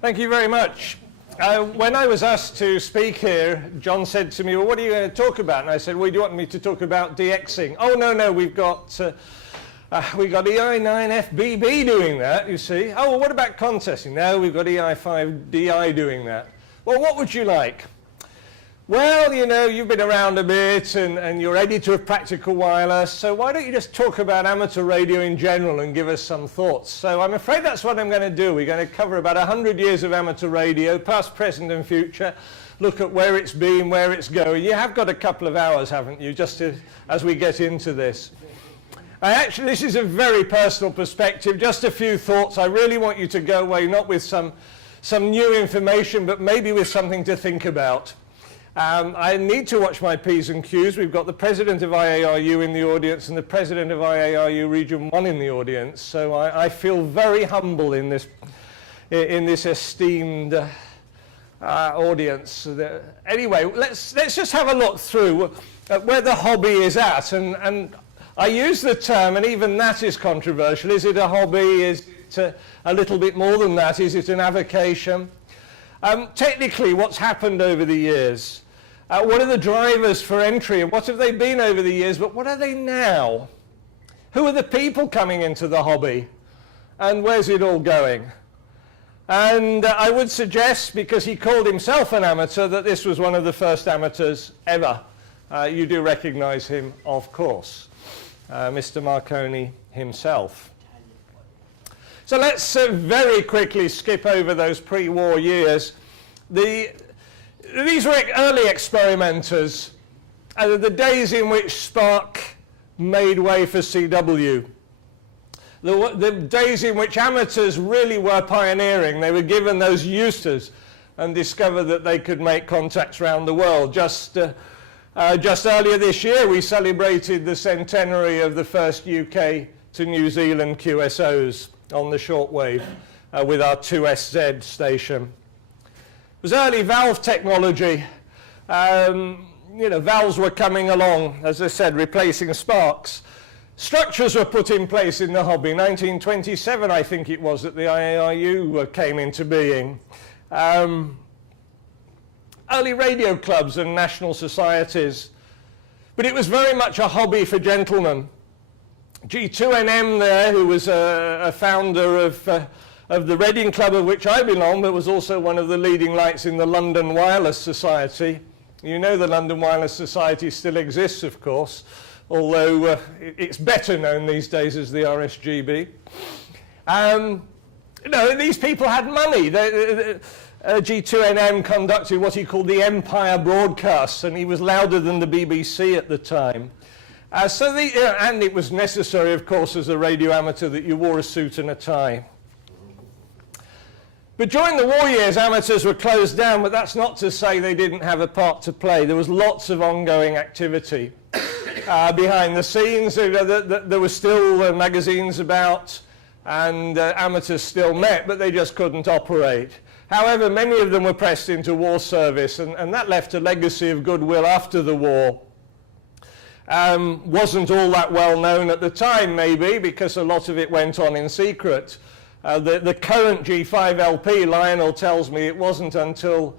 Thank you very much. When I was asked to speak here, John said to me, well, what are you going to talk about? And I said, well, do you want me to talk about DXing? Oh, no, we've got EI9FBB doing that, you see. Oh, well, what about contesting? No, we've got EI5DI doing that. Well, what would you like? Well, you know, you've been around a bit and you're editor of Practical Wireless, so why don't you just talk about amateur radio in general and give us some thoughts? So I'm afraid that's what I'm going to do. We're going to cover about 100 years of amateur radio, past, present and future, look at where it's been, where it's going. You have got a couple of hours, haven't you, just as we get into this. Actually, this is a very personal perspective, just a few thoughts. I really want you to go away not with some new information, but maybe with something to think about. I need to watch my P's and Q's. We've got the President of IARU in the audience and the President of IARU Region 1 in the audience. So I feel very humble in this esteemed audience. Anyway, let's just have a look through at where the hobby is at. And I use the term, and even that is controversial. Is it a hobby? Is it a little bit more than that? Is it an avocation? Technically, what's happened over the years? What are the drivers for entry, and what have they been over the years, but what are they now? Who are the people coming into the hobby? And where's it all going? And I would suggest, because he called himself an amateur, that this was one of the first amateurs ever. You do recognize him, of course, Mr. Marconi himself. So let's very quickly skip over those pre-war years. These were early experimenters, the days in which Spark made way for CW. The days in which amateurs really were pioneering. They were given those uses and discovered that they could make contacts around the world. Just earlier this year, we celebrated the centenary of the first UK to New Zealand QSOs on the shortwave with our 2SZ station. It was early valve technology. Valves were coming along, as I said, replacing sparks. Structures were put in place in the hobby. 1927, I think it was, that the IARU came into being. Early radio clubs and national societies. But it was very much a hobby for gentlemen. G2NM there, who was a founder of the Reading Club, of which I belong, but was also one of the leading lights in the London Wireless Society. You know the London Wireless Society still exists, of course, although it's better known these days as the RSGB. These people had money. G2NM conducted what he called the Empire broadcasts, and he was louder than the BBC at the time. And it was necessary, of course, as a radio amateur that you wore a suit and a tie. But during the war years, amateurs were closed down, but that's not to say they didn't have a part to play. There was lots of ongoing activity behind the scenes. There were still magazines about, and amateurs still met, but they just couldn't operate. However, many of them were pressed into war service, and that left a legacy of goodwill after the war. Wasn't all that well known at the time, maybe, because a lot of it went on in secret. The current G5LP, Lionel tells me it wasn't until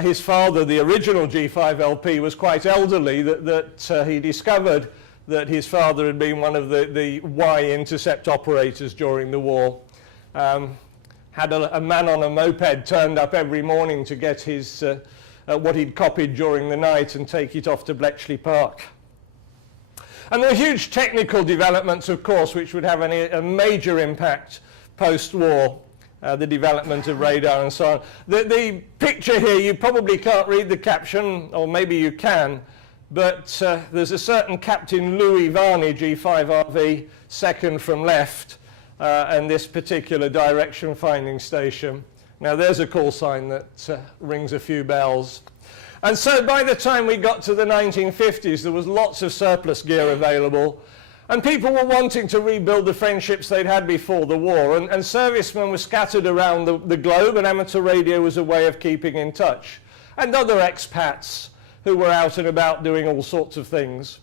his father, the original G5LP, was quite elderly that he discovered that his father had been one of the Y-intercept operators during the war. Had a man on a moped turned up every morning to get his what he'd copied during the night and take it off to Bletchley Park. And there were huge technical developments, of course, which would have a major impact post-war, the development of radar and so on. The picture here, you probably can't read the caption, or maybe you can, but there's a certain Captain Louis Varney, G5RV, second from left, and this particular direction finding station. Now there's a call sign that rings a few bells. And so by the time we got to the 1950s, there was lots of surplus gear available, and people were wanting to rebuild the friendships they'd had before the war, and servicemen were scattered around the globe, and amateur radio was a way of keeping in touch. And other expats who were out and about doing all sorts of things.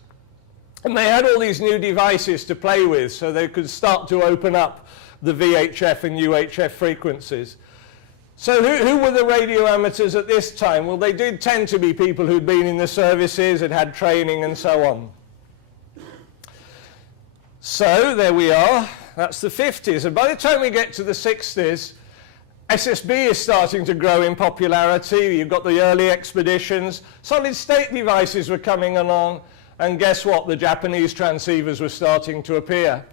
And they had all these new devices to play with, so they could start to open up the VHF and UHF frequencies. So who were the radio amateurs at this time? Well, they did tend to be people who'd been in the services, had had training and so on. So there we are, that's the 50s. And by the time we get to the 60s, SSB is starting to grow in popularity. You've got the early expeditions. Solid-state devices were coming along. And guess what? The Japanese transceivers were starting to appear.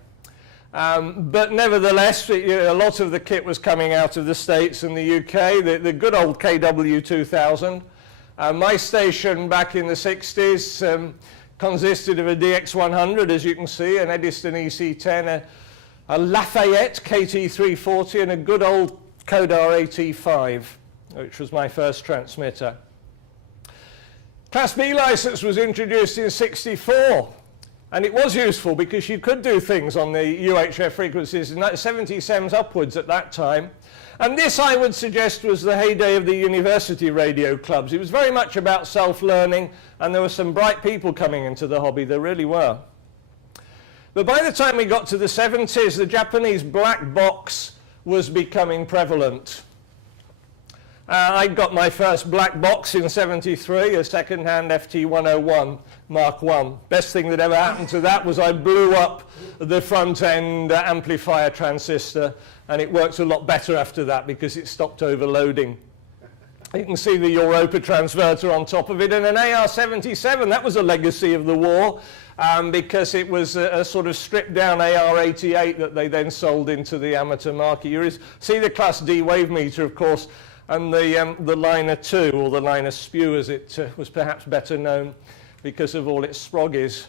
But nevertheless, a lot of the kit was coming out of the States and the UK, the good old KW2000. My station back in the 60s consisted of a DX100, as you can see, an Edison EC10, a Lafayette KT340, and a good old Kodar AT5, which was my first transmitter. Class B license was introduced in '64, and it was useful because you could do things on the UHF frequencies in 77s upwards at that time. And this, I would suggest, was the heyday of the university radio clubs. It was very much about self-learning, and there were some bright people coming into the hobby, there really were. But by the time we got to the 70s, the Japanese black box was becoming prevalent. I got my first black box in '73, a second-hand FT101 Mark I. Best thing that ever happened to that was I blew up the front-end amplifier transistor, and it worked a lot better after that because it stopped overloading. You can see the Europa transverter on top of it, and an AR-77, that was a legacy of the war, because it was a sort of stripped-down AR-88 that they then sold into the amateur market. You see the Class D wave meter, of course, and the Liner 2, or the Liner Spew, as it was perhaps better known because of all its sproggies.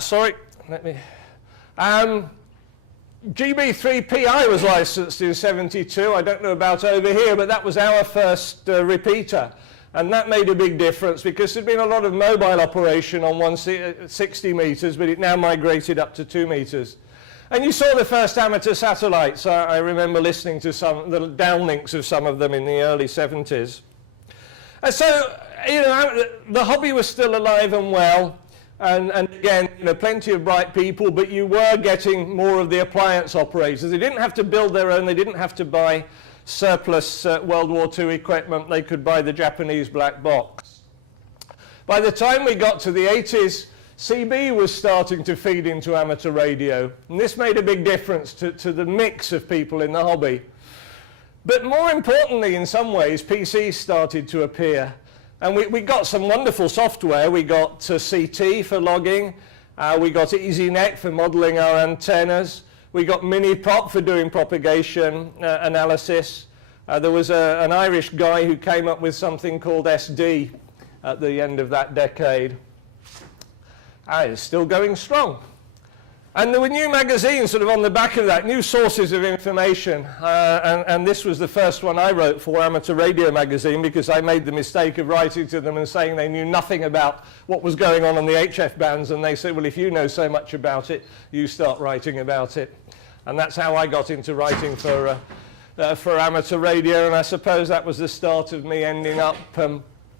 Sorry, let me... GB3PI was licensed in '72. I don't know about over here, but that was our first repeater. And that made a big difference because there'd been a lot of mobile operation on 160 meters, but it now migrated up to 2 meters. And you saw the first amateur satellites. I remember listening to the downlinks of some of them in the early 70s. And so, you know, the hobby was still alive and well. And again, you know, plenty of bright people, but you were getting more of the appliance operators. They didn't have to build their own. They didn't have to buy surplus World War II equipment. They could buy the Japanese black box. By the time we got to the 80s, CB was starting to feed into amateur radio. And this made a big difference to the mix of people in the hobby. But more importantly, in some ways, PCs started to appear. And we got some wonderful software. We got CT for logging. We got EasyNet for modeling our antennas. We got Minipop for doing propagation analysis. There was an Irish guy who came up with something called SD at the end of that decade. It's still going strong. And there were new magazines sort of on the back of that, new sources of information. And this was the first one I wrote for, Amateur Radio Magazine, because I made the mistake of writing to them and saying they knew nothing about what was going on the HF bands. And they said, well, if you know so much about it, you start writing about it. And that's how I got into writing for amateur radio. And I suppose that was the start of me ending up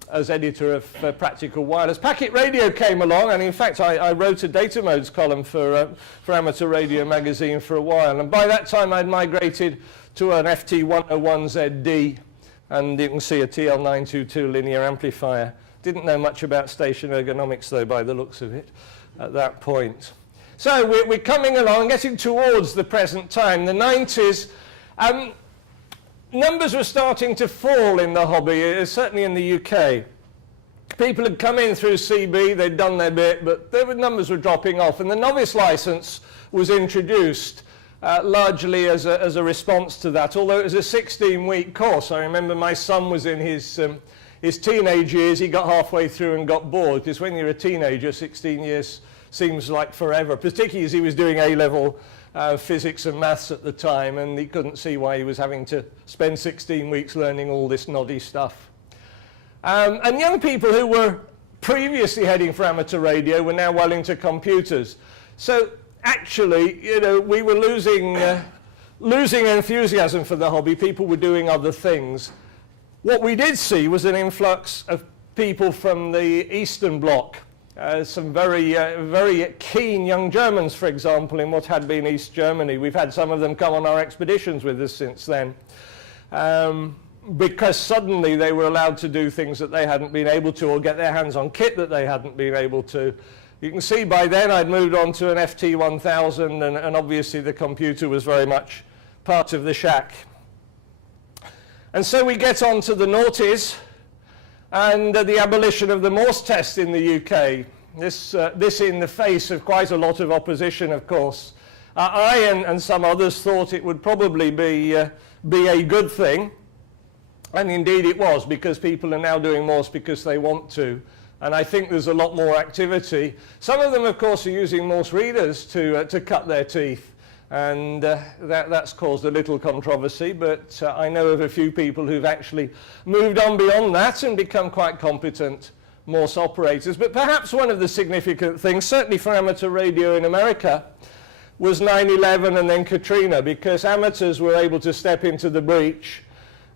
as editor of Practical Wireless. Packet radio came along, and in fact I wrote a data modes column for Amateur Radio Magazine for a while, and by that time I'd migrated to an FT101ZD, and you can see a TL922 linear amplifier. Didn't know much about station ergonomics though, by the looks of it at that point. So we're coming along, getting towards the present time, the 90s. Numbers were starting to fall in the hobby, certainly in the UK. People had come in through CB, they'd done their bit, but the numbers were dropping off. And the novice license was introduced largely as a response to that, although it was a 16-week course. I remember my son was in his teenage years. He got halfway through and got bored, because when you're a teenager, 16 years seems like forever, particularly as he was doing A-level physics and maths at the time, and he couldn't see why he was having to spend 16 weeks learning all this noddy stuff. And young people who were previously heading for amateur radio were now well into computers. So actually, you know, we were losing enthusiasm for the hobby. People were doing other things. What we did see was an influx of people from the Eastern Bloc. Some very keen young Germans, for example, in what had been East Germany. We've had some of them come on our expeditions with us since then. because suddenly they were allowed to do things that they hadn't been able to, or get their hands on kit that they hadn't been able to. You can see by then I'd moved on to an FT1000, and obviously the computer was very much part of the shack. And so we get on to the noughties and the abolition of the Morse test in the UK. This in the face of quite a lot of opposition, of course. I and some others thought it would probably be a good thing, and indeed it was, because people are now doing Morse because they want to. And I think there's a lot more activity. Some of them, of course, are using Morse readers to cut their teeth. And that's caused a little controversy, but I know of a few people who've actually moved on beyond that and become quite competent Morse operators. But perhaps one of the significant things, certainly for amateur radio in America, was 9/11 and then Katrina, because amateurs were able to step into the breach,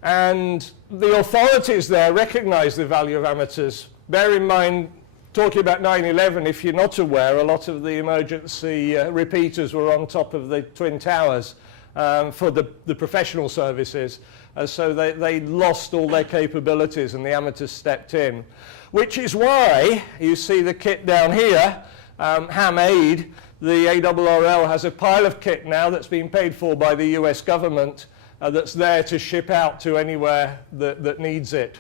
and the authorities there recognized the value of amateurs. Bear in mind, talking about 9/11, if you're not aware, a lot of the emergency repeaters were on top of the Twin Towers for the professional services. So they lost all their capabilities and the amateurs stepped in. Which is why you see the kit down here, Ham-Aid. The ARRL has a pile of kit now that's been paid for by the US government that's there to ship out to anywhere that needs it,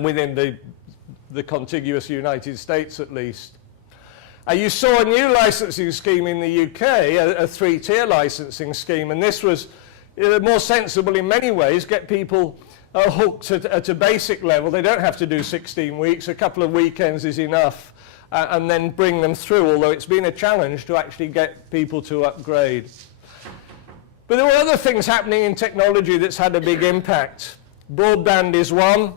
within the contiguous United States at least. You saw a new licensing scheme in the UK, a three-tier licensing scheme, and this was more sensible in many ways, get people hooked at a basic level. They don't have to do 16 weeks, a couple of weekends is enough, and then bring them through, although it's been a challenge to actually get people to upgrade. But there were other things happening in technology that's had a big impact. Broadband is one.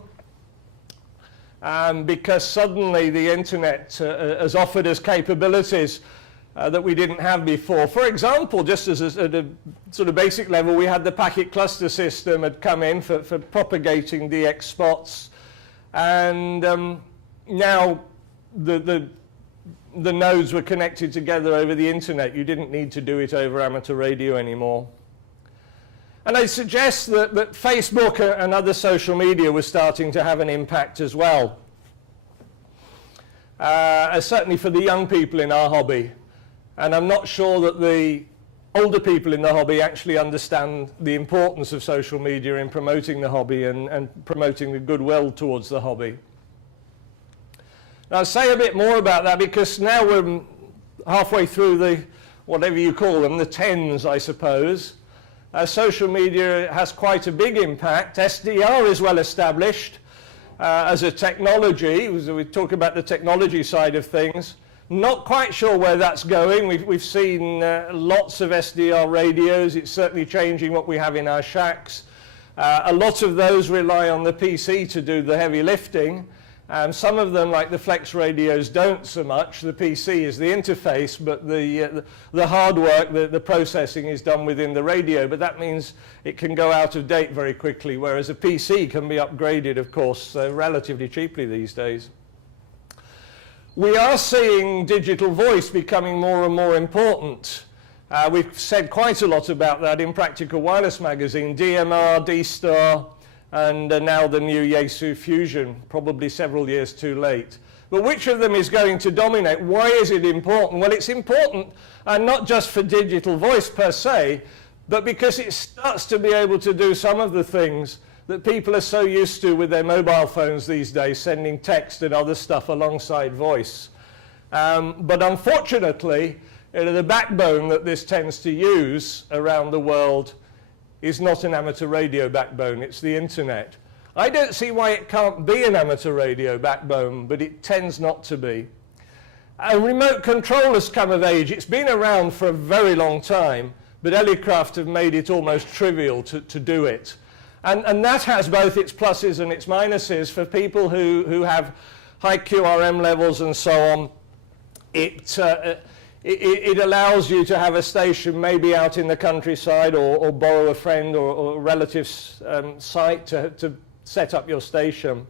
Because suddenly the internet has offered us capabilities that we didn't have before. For example, just as at a sort of basic level, we had the packet cluster system had come in for propagating DX spots, and now the nodes were connected together over the internet. You didn't need to do it over amateur radio anymore. And I suggest that Facebook and other social media were starting to have an impact as well. Certainly for the young people in our hobby. And I'm not sure that the older people in the hobby actually understand the importance of social media in promoting the hobby and promoting the goodwill towards the hobby. Now I'll say a bit more about that, because now we're halfway through the, whatever you call them, the tens, I suppose. Social media has quite a big impact. SDR is well established as a technology. We talk about the technology side of things. Not quite sure where that's going. We've seen lots of SDR radios. It's certainly changing what we have in our shacks. A lot of those rely on the PC to do the heavy lifting. Some of them, like the flex radios, don't so much. The PC is the interface, but the hard work, the processing is done within the radio, but that means it can go out of date very quickly, whereas a PC can be upgraded, of course, relatively cheaply these days. We are seeing digital voice becoming more and more important. We've said quite a lot about that in Practical Wireless magazine, DMR, D-Star, and now the new Yaesu Fusion, probably several years too late. But which of them is going to dominate? Why is it important? Well, it's important not just for digital voice per se, but because it starts to be able to do some of the things that people are so used to with their mobile phones these days, sending text and other stuff alongside voice. But unfortunately, the backbone that this tends to use around the world is not an amateur radio backbone, it's the internet. I don't see why it can't be an amateur radio backbone, but it tends not to be. Remote control has come of age. It's been around for a very long time, but Ellicraft have made it almost trivial to do it. And that has both its pluses and its minuses. For people who have high QRM levels and so on, it allows you to have a station maybe out in the countryside, or borrow a friend or a relative's site to set up your station.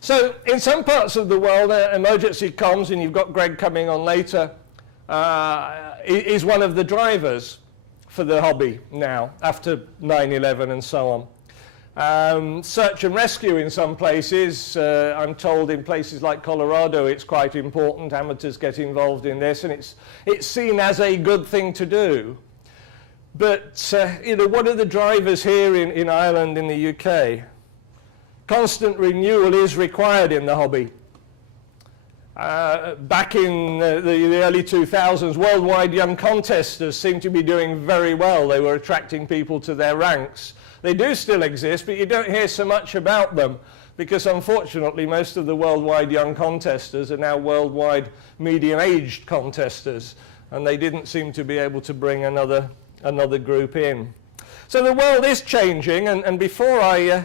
So in some parts of the world, emergency comms, and you've got Greg coming on later, is one of the drivers. for the hobby now, after 9/11 and so on. Search and rescue in some places, I'm told in places like Colorado it's quite important. Amateurs get involved in this, and it's seen as a good thing to do. But you know, what are the drivers here in Ireland, in the UK? Constant renewal is required in the hobby. Back in the early 2000s, worldwide young contesters seemed to be doing very well. They were attracting people to their ranks. They do still exist, but you don't hear so much about them because, unfortunately, most of the worldwide young contesters are now worldwide medium-aged contesters, and they didn't seem to be able to bring another group in. So the world is changing, and before I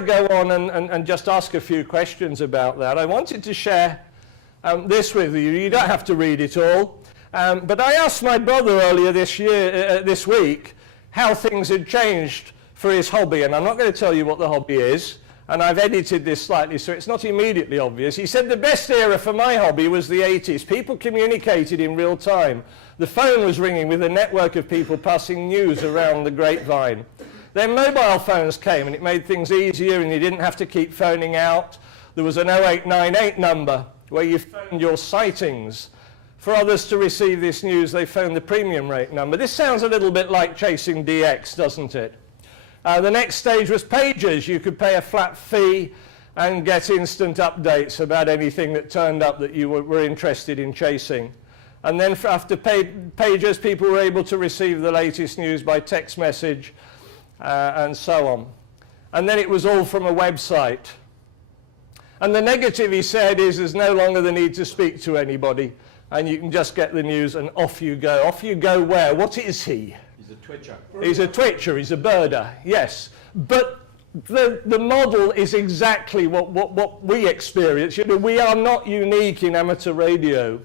go on and just ask a few questions about that, I wanted to share this with you. You don't have to read it all, but I asked my brother earlier this week how things had changed for his hobby, and I'm not going to tell you what the hobby is, and I've edited this slightly so it's not immediately obvious. He said the best era for my hobby was the 80s. People communicated in real time. The phone was ringing with a network of people passing news around the grapevine. Then mobile phones came, and it made things easier, and you didn't have to keep phoning out. There was an 0898 number where you phoned your sightings. For others to receive this news, they phoned the premium rate number. This sounds a little bit like chasing DX, doesn't it? The next stage was pagers. You could pay a flat fee and get instant updates about anything that turned up that you were interested in chasing. And then after pagers, people were able to receive the latest news by text message and so on. And then it was all from a website. And the negative, he said, is there's no longer the need to speak to anybody, and you can just get the news and off you go. Off you go where? What is he? He's a twitcher. He's a twitcher, he's a birder, yes. But the model is exactly what we experience. You know, we are not unique in amateur radio.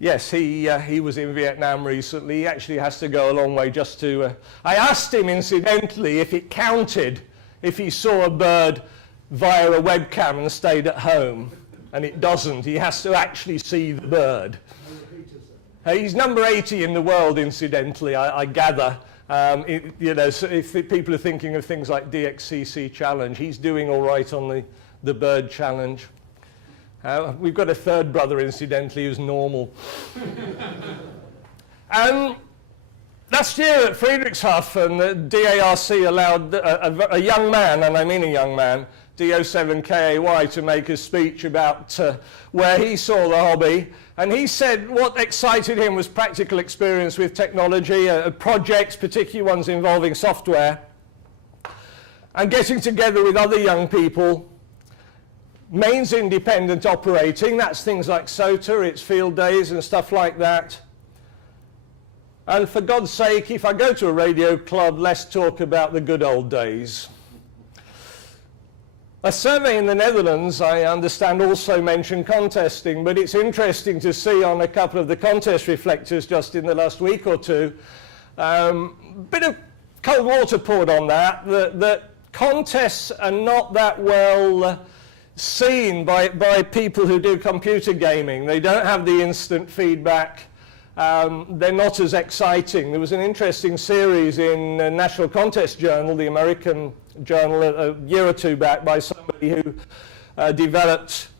Yes, he was in Vietnam recently. He actually has to go a long way just to... I asked him, incidentally, if it counted if he saw a bird via a webcam and stayed at home. And it doesn't. He has to actually see the bird. He's number 80 in the world, incidentally, I gather. You know, so if people are thinking of things like DXCC Challenge, he's doing all right on the bird challenge. We've got a third brother, incidentally, who's normal. Last year at Friedrichshafen, the DARC allowed a young man, and I mean a young man, DO7KAY, to make a speech about where he saw the hobby. And he said what excited him was practical experience with technology, projects, particularly ones involving software, and getting together with other young people. Mains independent operating, that's things like SOTA, it's field days and stuff like that. And for God's sake, if I go to a radio club, let's talk about the good old days. A survey in the Netherlands, I understand, also mentioned contesting, but it's interesting to see on a couple of the contest reflectors just in the last week or two, bit of cold water poured on that contests are not that well seen by people who do computer gaming. They don't have the instant feedback. They're not as exciting. There was an interesting series in National Contest Journal, the American journal, a year or two back, by somebody who developed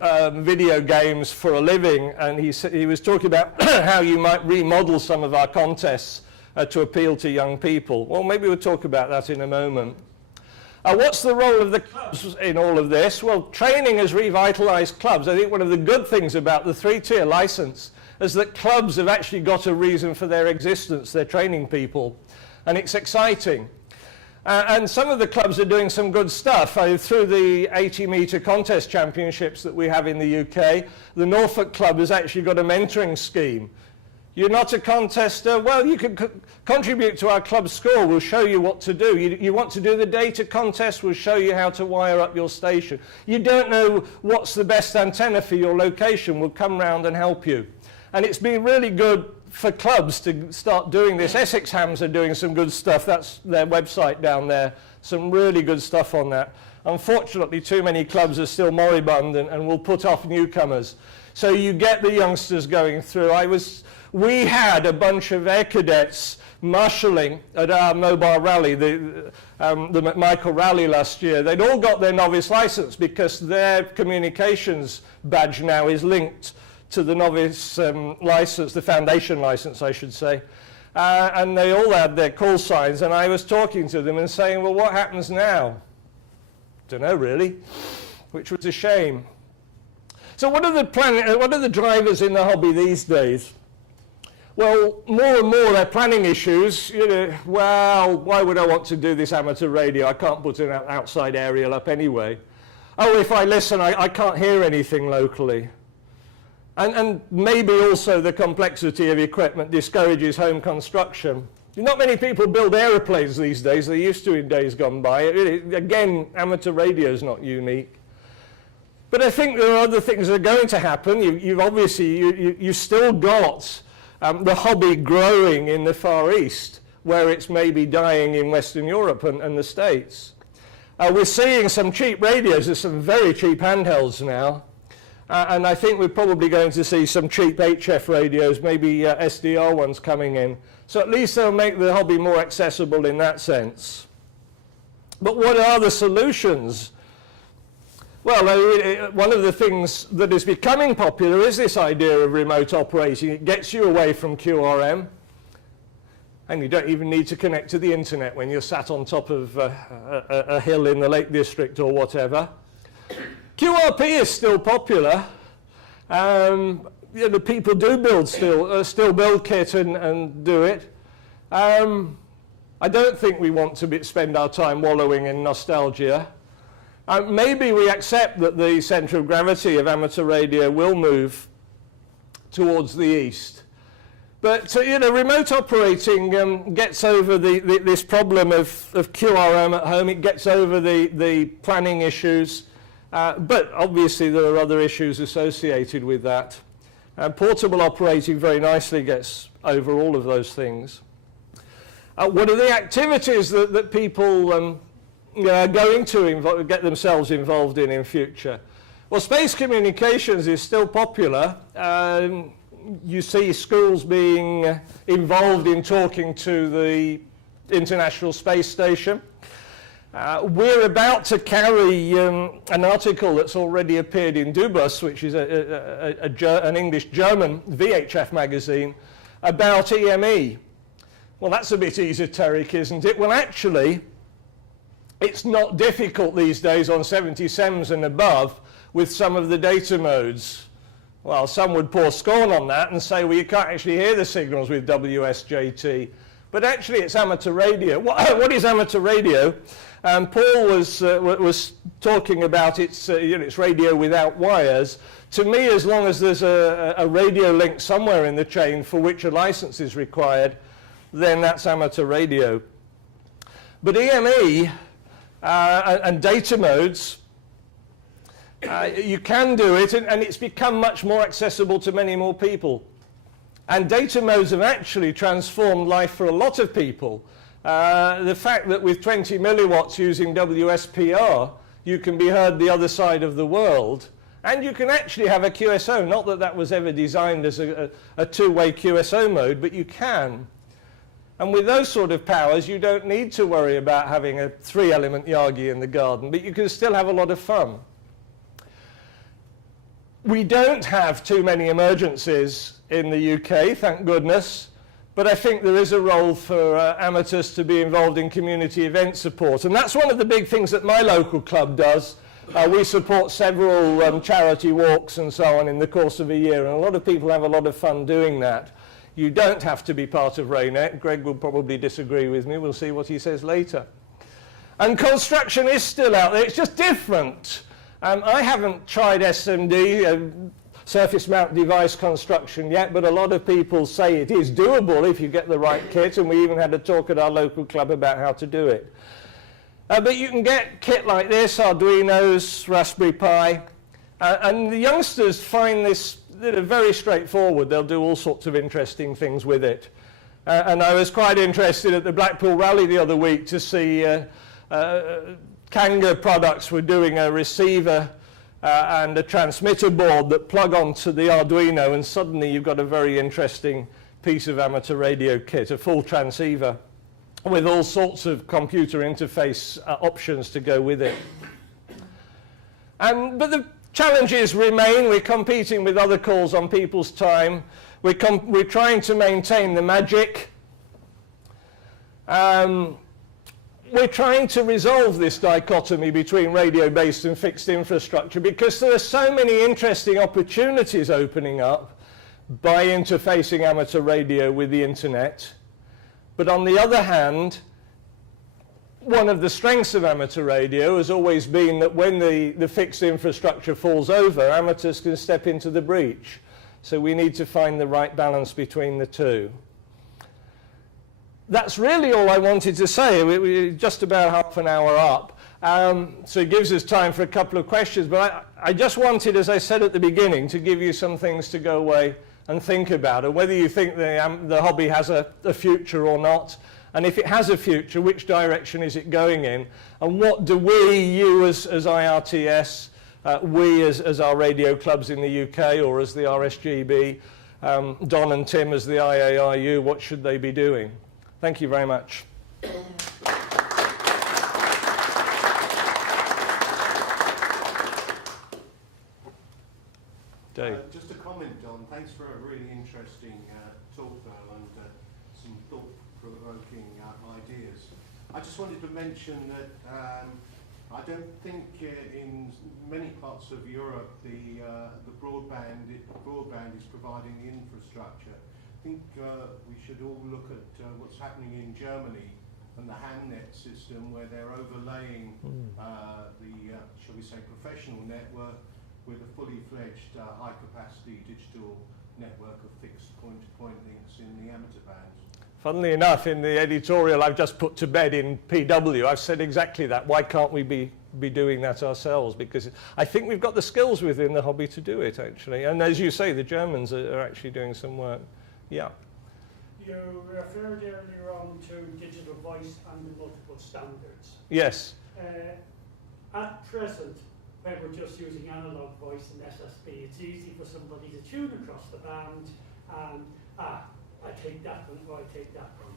video games for a living, and he was talking about how you might remodel some of our contests to appeal to young people. Well, maybe we'll talk about that in a moment. What's the role of the clubs in all of this? Well, training has revitalized clubs. I think one of the good things about the three-tier license is that clubs have actually got a reason for their existence. They're training people, and it's exciting. And some of the clubs are doing some good stuff. Through the 80-metre contest championships that we have in the UK, the Norfolk Club has actually got a mentoring scheme. You're not a contester? Well, you can contribute to our club score. We'll show you what to do. You want to do the data contest? We'll show you how to wire up your station. You don't know what's the best antenna for your location? We'll come round and help you. And it's been really good for clubs to start doing this. Essex Hams are doing some good stuff. That's their website down there. Some really good stuff on that. Unfortunately, too many clubs are still moribund and will put off newcomers. So you get the youngsters going through. We had a bunch of air cadets marshalling at our mobile rally, the McMichael rally last year. They'd all got their novice license because their communications badge now is linked to the novice license, the foundation license, I should say. And they all had their call signs, and I was talking to them and saying, well, what happens now? Don't know, really, which was a shame. So what are the drivers in the hobby these days? Well, more and more they're planning issues. You know, well, why would I want to do this amateur radio? I can't put an outside aerial up anyway. Oh, if I listen, I can't hear anything locally. And maybe also the complexity of equipment discourages home construction. Not many people build aeroplanes these days. They used to in days gone by. Again, amateur radio is not unique. But I think there are other things that are going to happen. You've still got the hobby growing in the Far East, where it's maybe dying in Western Europe and the States. We're seeing some cheap radios. There's some very cheap handhelds now. And I think we're probably going to see some cheap HF radios, maybe SDR ones coming in. So at least they'll make the hobby more accessible in that sense. But what are the solutions? Well, one of the things that is becoming popular is this idea of remote operating. It gets you away from QRM, and you don't even need to connect to the internet when you're sat on top of a hill in the Lake District or whatever. QRP is still popular. You know, people do build still build kit and do it. I don't think we want to spend our time wallowing in nostalgia. Maybe we accept that the centre of gravity of amateur radio will move towards the east. But you know, remote operating gets over this problem of QRM at home. It gets over the planning issues. But obviously there are other issues associated with that. Portable operating very nicely gets over all of those things. What are the activities that people are going to get themselves involved in future? Well, space communications is still popular. You see schools being involved in talking to the International Space Station. We're about to carry an article that's already appeared in Dubus, which is an English-German VHF magazine, about EME. Well, that's a bit esoteric, isn't it? Well, actually, it's not difficult these days on 77s and above with some of the data modes. Well, some would pour scorn on that and say, well, you can't actually hear the signals with WSJT. But actually, it's amateur radio. What is amateur radio? Paul was talking about its radio without wires. To me, as long as there's a radio link somewhere in the chain for which a license is required, then that's amateur radio. But EME and data modes, you can do it, and it's become much more accessible to many more people. And data modes have actually transformed life for a lot of people. The fact that with 20 milliwatts using WSPR, you can be heard the other side of the world, and you can actually have a QSO. Not that that was ever designed as a two-way QSO mode, but you can. And with those sort of powers, you don't need to worry about having a 3-element Yagi in the garden, but you can still have a lot of fun. We don't have too many emergencies in the UK, thank goodness, but I think there is a role for amateurs to be involved in community event support. And that's one of the big things that my local club does. We support several charity walks and so on in the course of a year, and a lot of people have a lot of fun doing that. You don't have to be part of RayNet. Greg will probably disagree with me. We'll see what he says later. And construction is still out there. It's just different. I haven't tried SMD, surface mount device construction yet, but a lot of people say it is doable if you get the right kit, and we even had a talk at our local club about how to do it. But you can get kit like this, Arduinos, Raspberry Pi, and the youngsters find this very straightforward. They'll do all sorts of interesting things with it. And I was quite interested at the Blackpool Rally the other week to see Kanga Products were doing a receiver and a transmitter board that plug onto the Arduino, and suddenly you've got a very interesting piece of amateur radio kit, a full transceiver with all sorts of computer interface options to go with it. But the challenges remain. We're competing with other calls on people's time. We're trying to maintain the magic. We're trying to resolve this dichotomy between radio-based and fixed infrastructure, because there are so many interesting opportunities opening up by interfacing amateur radio with the internet. But on the other hand, one of the strengths of amateur radio has always been that when the fixed infrastructure falls over, amateurs can step into the breach. So we need to find the right balance between the two. That's really all I wanted to say. We're just about half an hour up. So it gives us time for a couple of questions. But I just wanted, as I said at the beginning, to give you some things to go away and think about, and whether you think the hobby has a future or not. And if it has a future, which direction is it going in? And what do we, you as IRTS, we as our radio clubs in the UK, or as the RSGB, Don and Tim as the IARU, what should they be doing? Thank you very much. Dave. Just a comment, Don. Thanks for a really interesting talk, Phil, and some thought-provoking ideas. I just wanted to mention that I don't think in many parts of Europe the broadband is providing the infrastructure. I think we should all look at what's happening in Germany and the HAMNet system, where they're overlaying shall we say, professional network with a fully fledged high-capacity digital network of fixed point-to-point links in the amateur bands. Funnily enough, in the editorial I've just put to bed in PW, I've said exactly that. Why can't we be doing that ourselves? Because I think we've got the skills within the hobby to do it, actually. And as you say, the Germans are actually doing some work. Yeah. You referred earlier on to digital voice and the multiple standards. Yes. At present, when we're just using analog voice and SSB, it's easy for somebody to tune across the band and, I take that one, or I take that one.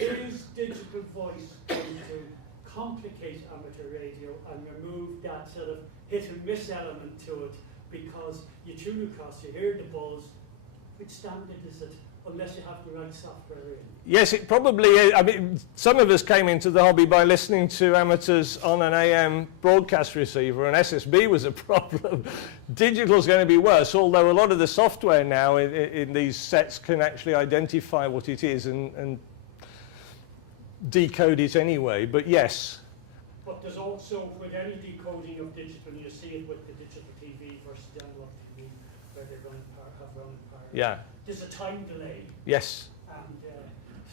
Is digital voice going to complicate amateur radio and remove that sort of hit and miss element to it, because you tune across, you hear the buzz? Which standard is it, unless you have the right software in? Yes, it probably is. I mean, some of us came into the hobby by listening to amateurs on an AM broadcast receiver, and SSB was a problem. Digital's going to be worse, although a lot of the software now in these sets can actually identify what it is and decode it anyway, but yes. But there's also, with any decoding of digital, you see it with the digital TV versus the analog TV, where they have run in parallel. Yeah. There's a time delay. Yes. And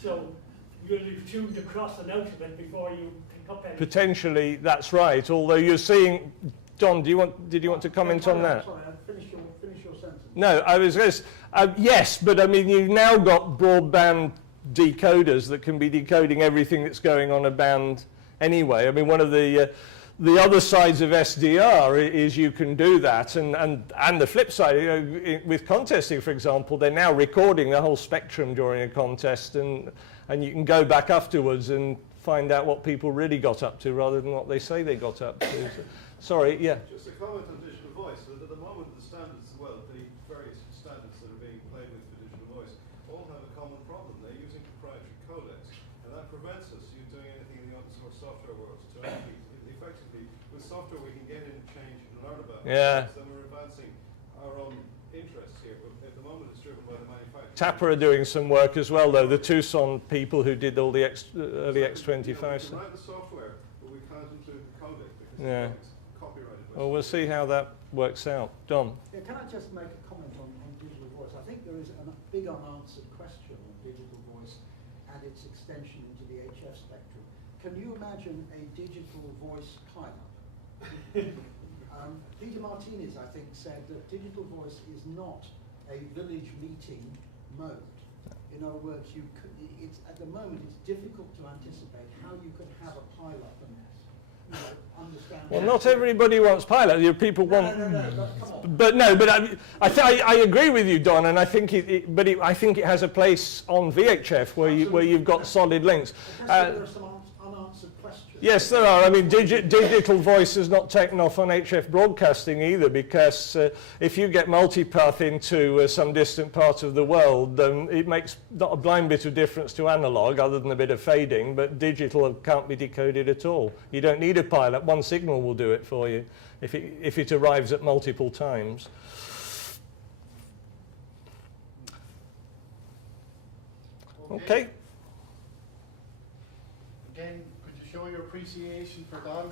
so you'll be tuned across and out of it before you pick up anything. Potentially, that's right. Although you're seeing, Don, did you want to comment on that? Sorry, finish your sentence. No, I was going to yes, but I mean, you've now got broadband decoders that can be decoding everything that's going on a band anyway. I mean, one of the other sides of SDR is you can do that, and the flip side, you know, with contesting, for example, they're now recording the whole spectrum during a contest, and you can go back afterwards and find out what people really got up to rather than what they say they got up to. So, sorry, yeah. Just a comment on digital voice. At the moment, the standards, well, the various standards that are being played with for digital voice all have a common problem. They're using proprietary codecs, and that prevents us from doing anything in the open source software world to actually effectively, with software we can get in, change, and learn about. Yeah. So we're advancing our own interests here, but at the moment it's driven by the manufacturer. Tapper are doing some work as well, though, the Tucson people who did all the early X25. We can write the software, but we can't include the codec because it's copyrighted. Well, we'll see how that works out. Don? Yeah, can I just make a comment on digital voice? I think there is a big unanswered question on digital voice and its extension into the HF spectrum. Can you imagine a digital voice climate? Peter Martinez, I think, said that digital voice is not a village meeting mode. In other words, at the moment it's difficult to anticipate how you could have a pile-up understand. Well, not everybody wants pilot. People want. No, come on. But no, but I agree with you, Don, and I think I think it has a place on VHF where you've got solid links. I guess there are some unanswered questions. Yes, there are. I mean, digital voice is not taken off on HF broadcasting either, because if you get multipath into some distant part of the world, it makes not a blind bit of difference to analog, other than a bit of fading, but digital can't be decoded at all. You don't need a pilot. One signal will do it for you if it arrives at multiple times. Okay. Again, could you show your appreciation for Don?